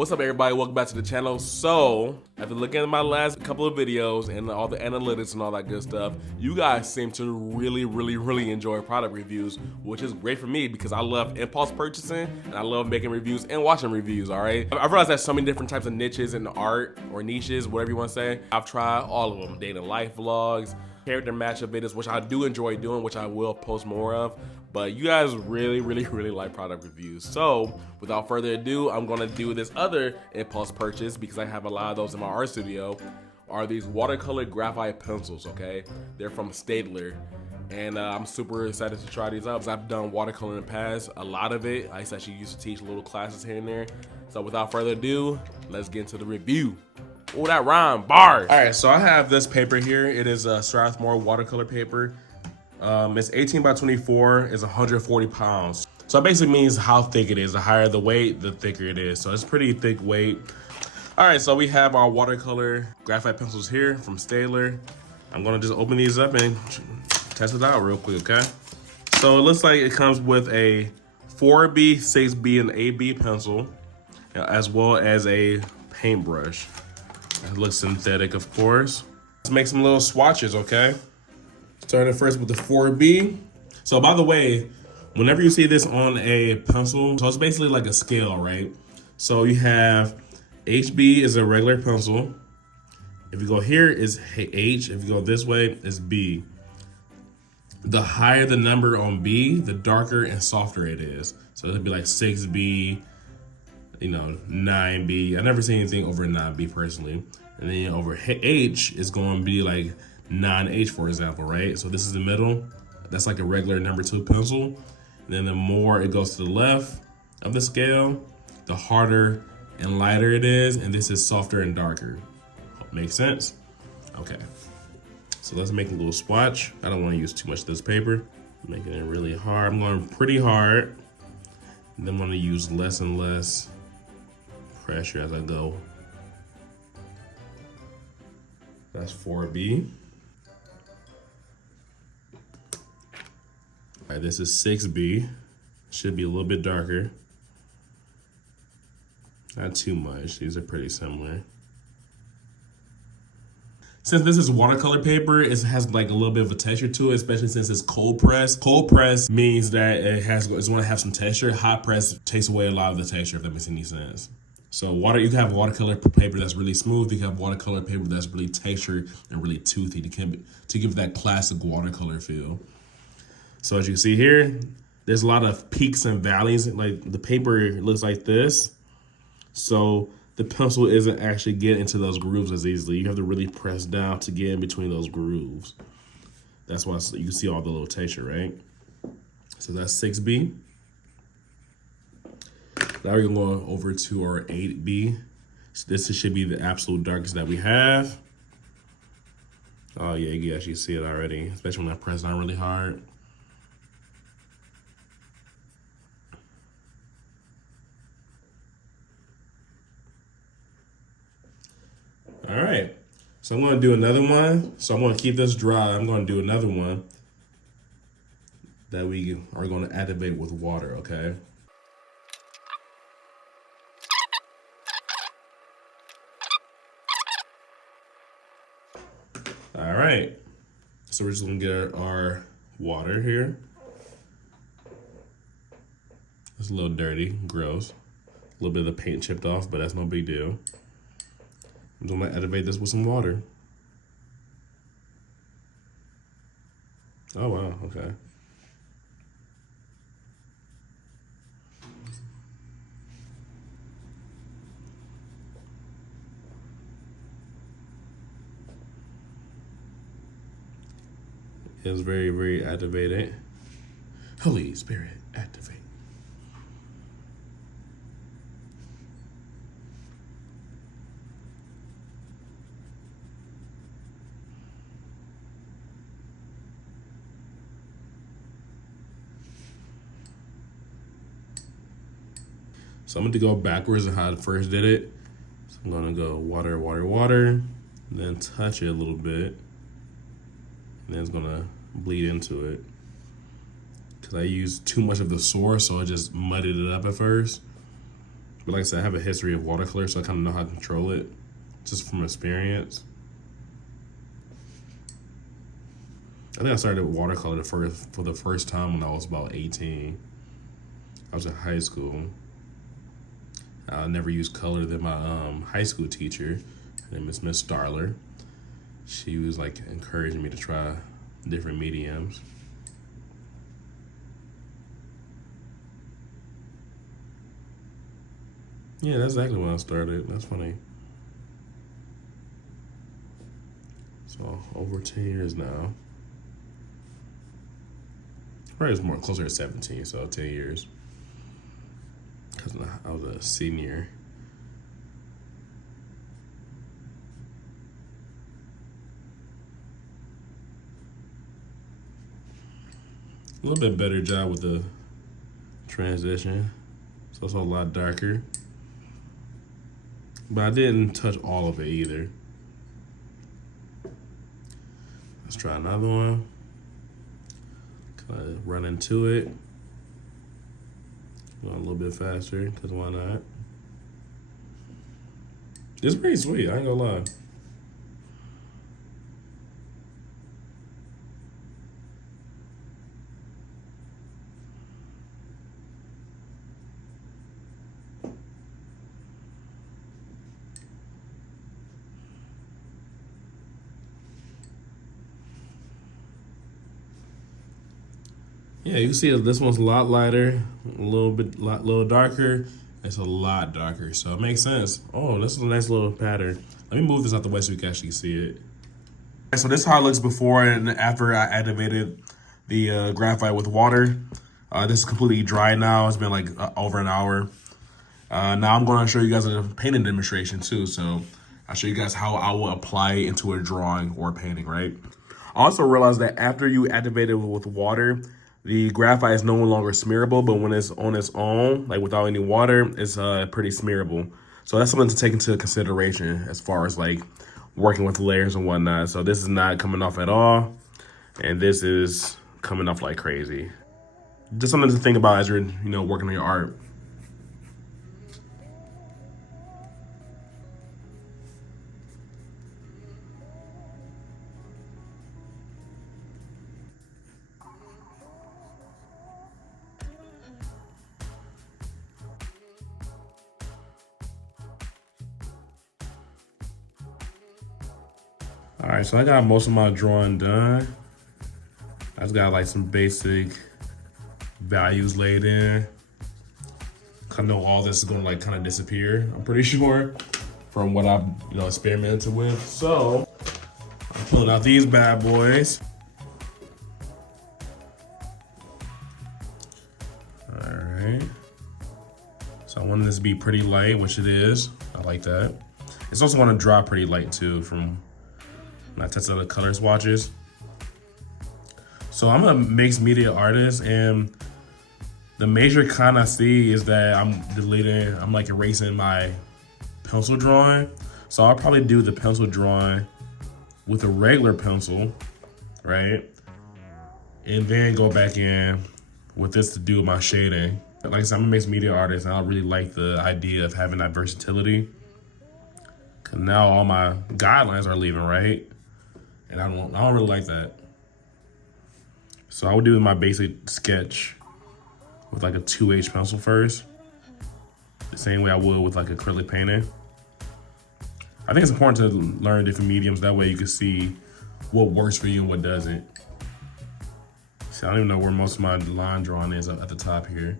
What's up, everybody? Welcome back to the channel. So, after looking at my last couple of videos and all the analytics and all that good stuff, you guys seem to really enjoy product reviews, which is great for me because I love impulse purchasing and I love making reviews and watching reviews, all right? I've realized there's so many different types of niches in art or niches, whatever you want to say. I've tried all of them, day to life vlogs, character matchup videos, which I do enjoy doing, which I will post more of. But you guys really like product reviews. So without further ado, I'm gonna do this other impulse purchase because I have a lot of those in my art studio, are these watercolor graphite pencils, okay? They're from Staedtler. And I'm super excited to try these out because I've done watercolor in the past, a lot of it. I actually used to teach little classes here and there. So without further ado, let's get into the review. Oh, that rhyme, bars. All right, so I have this paper here. It is a Strathmore watercolor paper. It's 18 by 24, it's 140 pounds. So it basically means how thick it is. The higher the weight, the thicker it is. So it's pretty thick weight. All right, so we have our watercolor graphite pencils here from Staedtler. I'm gonna just open these up and test it out real quick, okay? So it looks like it comes with a 4B, 6B, and 8B pencil, as well as a paintbrush. It looks synthetic, of course. Let's make some little swatches, okay? Starting first with the 4B. So by the way, whenever you see this on a pencil, so it's basically like a scale, right? So you have HB is a regular pencil. If you go here is H. If you go this way is B. The higher the number on B, the darker and softer it is. So it'll be like 6B, 9B. I never seen anything over 9B personally. And then over H is going to be like 9H, for example, right? So this is the middle. That's like a regular number 2 pencil. And then the more it goes to the left of the scale, the harder and lighter it is. And this is softer and darker. Make sense? Okay. So let's make a little swatch. I don't want to use too much of this paper. I'm making it really hard. I'm going pretty hard. And then I'm going to use less and less pressure as I go. That's 4B. All right, this is 6B. Should be a little bit darker. Not too much. These are pretty similar. Since this is watercolor paper, it has like a little bit of a texture to it, especially since it's cold press. Cold press means that it's going to have some texture. Hot press takes away a lot of the texture, if that makes any sense. So you can have watercolor paper that's really smooth. You can have watercolor paper that's really textured and really toothy to give that classic watercolor feel. So as you see here, there's a lot of peaks and valleys. Like the paper looks like this. So the pencil isn't actually getting into those grooves as easily. You have to really press down to get in between those grooves. That's why you can see all the little texture, right? So that's 6B. Now we're going over to our 8B. So this should be the absolute darkest that we have. Oh yeah, you can actually see it already, especially when I press down really hard. All right, so I'm gonna do another one. So I'm gonna keep this dry. I'm gonna do another one that we are gonna activate with water, okay? All right, so we're just gonna get our water here. It's a little dirty, gross. A little bit of the paint chipped off, but that's no big deal. I'm gonna activate this with some water. Oh wow, okay. It's very activated. Holy Spirit, activate. So I'm going to go backwards of how I first did it. So I'm going to go water, water, water, then touch it a little bit. And then it's going to bleed into it. Because I used too much of the source, so I just muddied it up at first. But like I said, I have a history of watercolor, so I kind of know how to control it, just from experience. I think I started watercolor for the first time when I was about 18. I was in high school. I never used color. Then my high school teacher, her name is Miss Staedtler, she was like encouraging me to try different mediums. Yeah, that's exactly when I started. That's funny. So over 10 years now. Right, it's more closer to 17, so 10 years. Because I was a senior. A little bit better job with the transition. So it's a lot darker. But I didn't touch all of it either. Let's try another one. Kind of run into it. Go a little bit faster, because why not? It's pretty sweet, I ain't gonna lie. Yeah, you can see that this one's a lot lighter, a little darker. It's a lot darker, so it makes sense. Oh, this is a nice little pattern. Let me move this out the way so you can actually see it. So this is how it looks before and after I activated the graphite with water. This is completely dry now. It's been like over an hour. Now I'm going to show you guys a painting demonstration too. So I'll show you guys how I will apply it into a drawing or a painting, right? I also realized that after you activate it with water, the graphite is no longer smearable, but when it's on its own, like without any water, it's pretty smearable. So that's something to take into consideration as far as like working with layers and whatnot. So this is not coming off at all, and this is coming off like crazy. Just something to think about as you're, working on your art. All right, so I got most of my drawing done. I just got like some basic values laid in. I know all this is gonna like kind of disappear, I'm pretty sure, from what I've experimented with. So I'm pulling out these bad boys. All right. So I wanted this to be pretty light, which it is. I like that. It's also want to dry pretty light too from when I tested the color swatches. So I'm a mixed media artist, and the major con I see is that I'm like erasing my pencil drawing. So I'll probably do the pencil drawing with a regular pencil, right? And then go back in with this to do my shading. Like I said, I'm a mixed media artist, and I really like the idea of having that versatility. Cause now all my guidelines are leaving, right? And I don't really like that. So I would do my basic sketch with like a 2H pencil first, the same way I would with like acrylic painting. I think it's important to learn different mediums. That way you can see what works for you and what doesn't. See, I don't even know where most of my line drawing is up at the top here.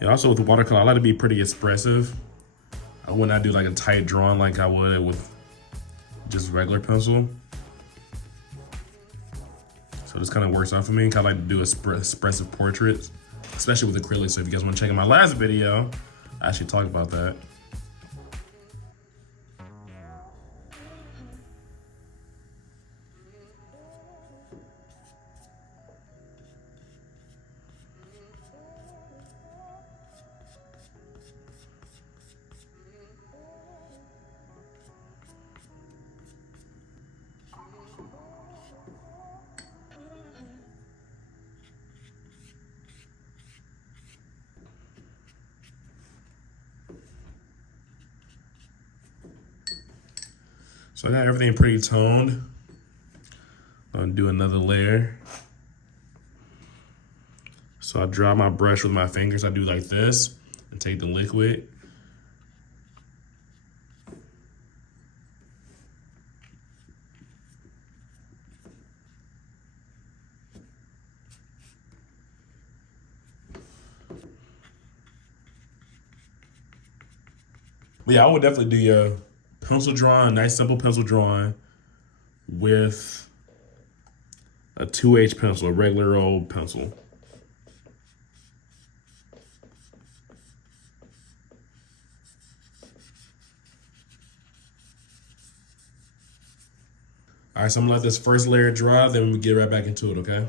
Yeah, also with the watercolor, I like to be pretty expressive. I would not do like a tight drawing like I would with just regular pencil. So this kind of works out for me. I like to do expressive portraits, especially with acrylic. So if you guys want to check out my last video, I actually talked about that. So I got everything pretty toned. I'm gonna do another layer. So I dry my brush with my fingers. I do like this and take the liquid. But yeah, I would definitely do your pencil drawing, nice simple pencil drawing with a 2H pencil, a regular old pencil. All right, so I'm gonna let this first layer dry, then we get right back into it, okay?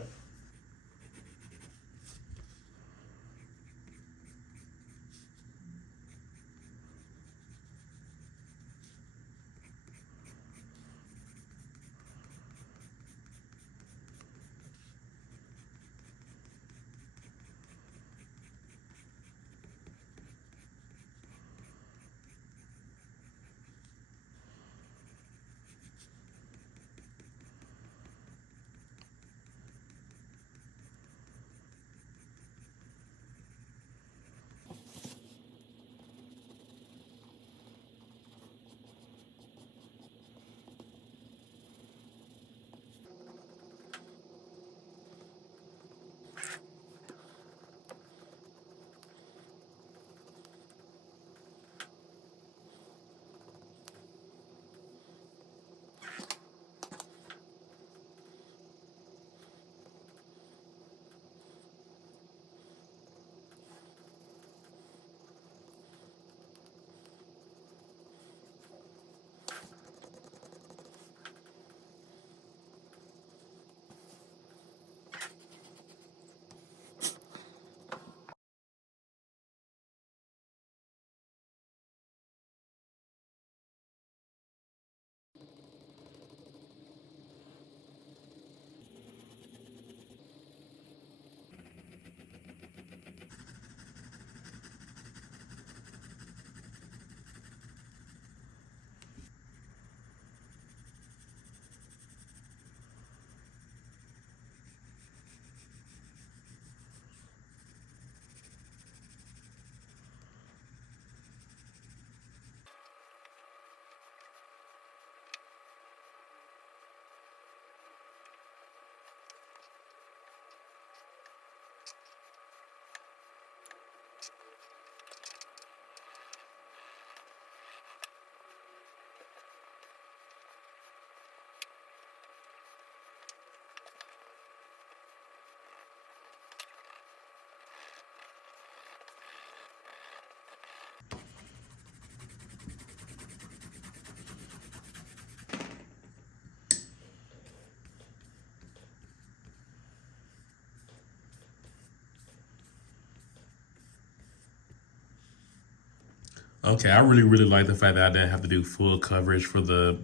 Okay, I really like the fact that I didn't have to do full coverage for the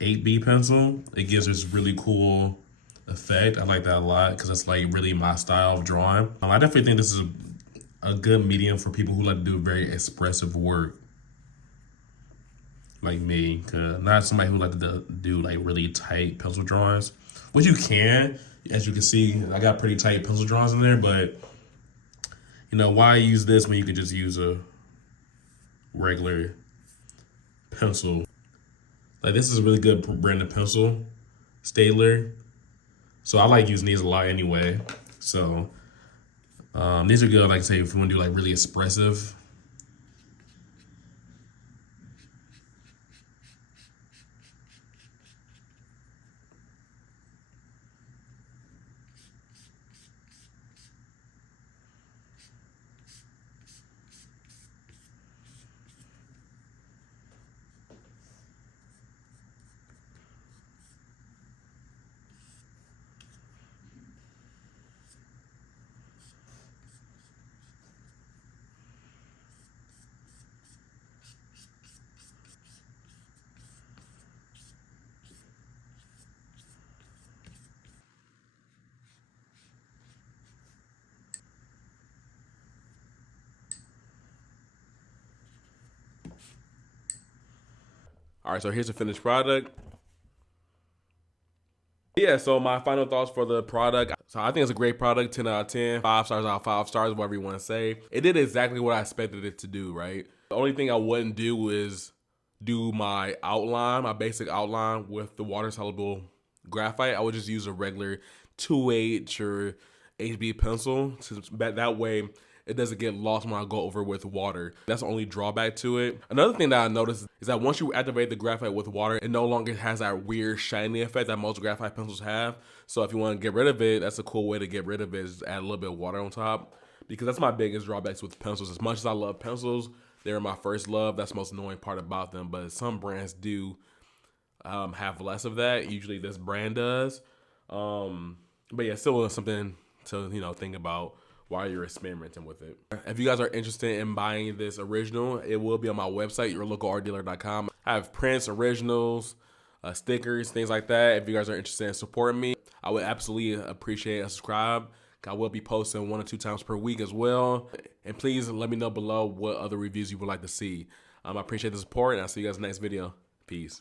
8B pencil. It gives this really cool effect. I like that a lot because it's like really my style of drawing. I definitely think this is a good medium for people who like to do very expressive work, like me. Cause not somebody who like to do like really tight pencil drawings, which you can. As you can see, I got pretty tight pencil drawings in there, but you know, why use this when you could just use a regular pencil? Like this is a really good brand of pencil, Staedtler. So I like using these a lot anyway. So these are good, like I say, if you want to do like really expressive. All right, so here's the finished product. Yeah, so my final thoughts for the product. So I think it's a great product, 10 out of 10, 5 stars out of 5 stars, whatever you want to say. It did exactly what I expected it to do, right? The only thing I wouldn't do is do my outline, my basic outline with the water soluble graphite. I would just use a regular 2H or HB pencil. That way it doesn't get lost when I go over with water. That's the only drawback to it. Another thing that I noticed is that once you activate the graphite with water, it no longer has that weird shiny effect that most graphite pencils have. So if you want to get rid of it, that's a cool way to get rid of it, is add a little bit of water on top. Because that's my biggest drawbacks with pencils. As much as I love pencils, they're my first love. That's the most annoying part about them. But some brands do have less of that. Usually this brand does. But yeah, still something to think about while you're experimenting with it. If you guys are interested in buying this original, it will be on my website, Yourlocalartdealer.com. I have prints, originals, stickers, things like that. If you guys are interested in supporting me, I would absolutely appreciate a subscribe. I will be posting 1 or 2 times per week as well. And please let me know below what other reviews you would like to see. I appreciate the support, and I'll see you guys in the next video. Peace.